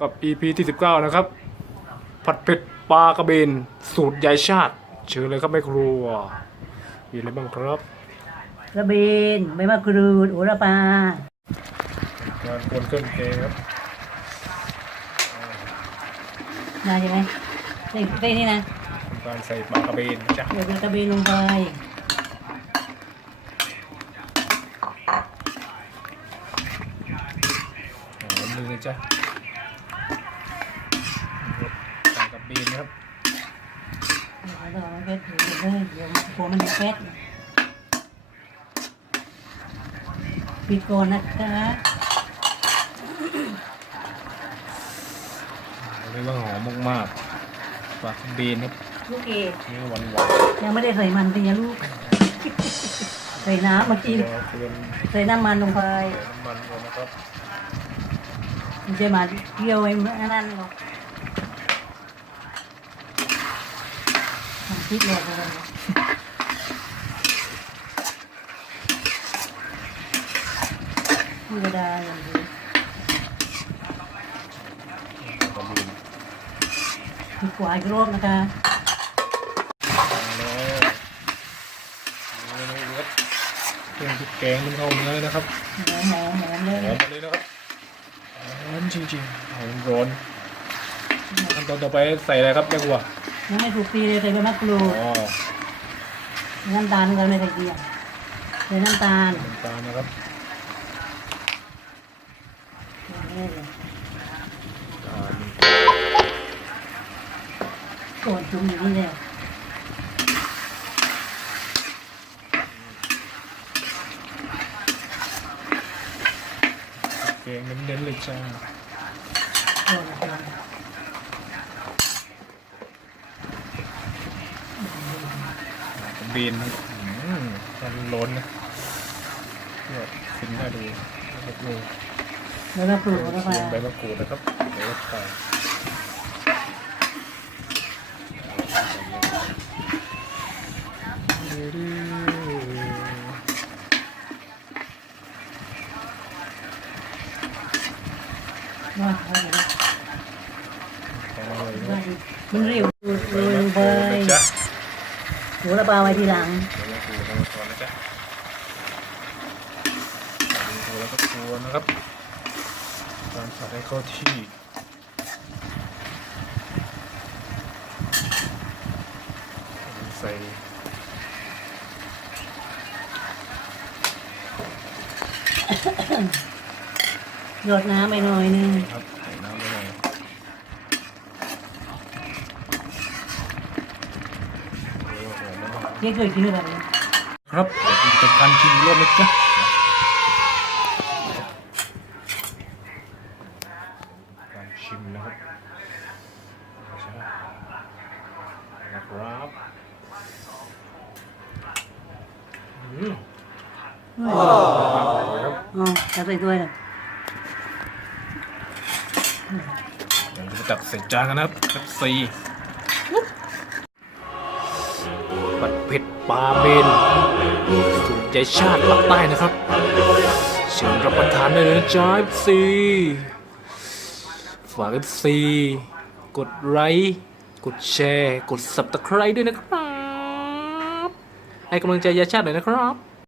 กับ EP ที่ 19 นะครับ ผัดเผ็ดปลากระเบน สูตรยายชาติ เชิญเลยครับแม่ครัว มีอะไรบ้างครับกระเบนใบมะกรูดโหระพาการกวนเครื่องแกงครับมาใช่ไหมใส่ใส่นี่นะทำการใส่ปลากระเบนจ้ะเดี๋ยวกระเบนลงไปหอมมือจ้ะ ปลากระเบนครับเดี๋ยวเราเอาเพชรเดี๋ยวเลยเดี๋ยวกลัวมันจะเพชรปิดก่อนนะคะเรียกว่าหอมมากๆปลากระเบนครับลูกเอเนื้อหวานยังไม่ได้ใส่มันสิยลูก ใส่น้ำเมื่อๆกี้ตัวเกลือใส่น้ำมันลงไปใส่น้ำมันก่อนนะครับมันจะมาเที่ยวไอ้นั่นหรอก มันคิดเลยเลยนี่ก็ได้อย่างดีปลากระเบนมีกวาดรอบนะคะแล้วนี่นะครับเครื่องพริกแกงมันเข้าเนื้อนะครับหอมหอมหอมเลหอมมาเลยนะครับหอมจริงๆหอมร้อนขั้นตอนต่อไปใส่อะไรครับแม่ครัว ยังไม่ถูกตีเลยใส่ใบมะกรูดอ๋อน้ำตาลกันไม่ใส่เกลือใส่น้ำตาลน้ำตาลนะครับนี่เลยตาลโกดจุ่มอย่างนี้เลยแกงเน้นๆเลยจ้า โกดลงไป กระ เบนครับอืมมันร้อนนะเนี่ยฟินน่าดูนะครับนี่ใบมะกรูดโหระพาใบมะกรูดนะครับเดี๋ยวก็ไปว่าเอาเลยนะเอาเลยนะว่าดิมันเรียวโรยลงไป นะจ๊ะ โหระพาไว้ทีหลังเดี๋ยวเราดูกันก่อนนะจ๊ะดูแล้วก็กลัวนะครับการผัดให้เข้าที่ใส่หยดน้ำไปหน่อยนึงครับ หอมมากเจ๊เคยกินแบบนี้ครับเดี๋ยวเป็นการชิมรอบนะจ๊ะการชิมนะครับนะครับอืมอ๋อร่อยครับอจะใส่ถ้วยเลยเดี๋ยวเราจะตักใส่จานกันนะครับครับสี่ผัด เผ็ดปลาเบนสูตรใจชาติภาคใต้นะครับเชิญรับประทานได้เลยนะจ๊ะซีฝากซีกดไลค์กดแชร์ กดสับตะไคร้ด้วยนะครับ ให้กำลังใจยาชาติหน่อยนะครับ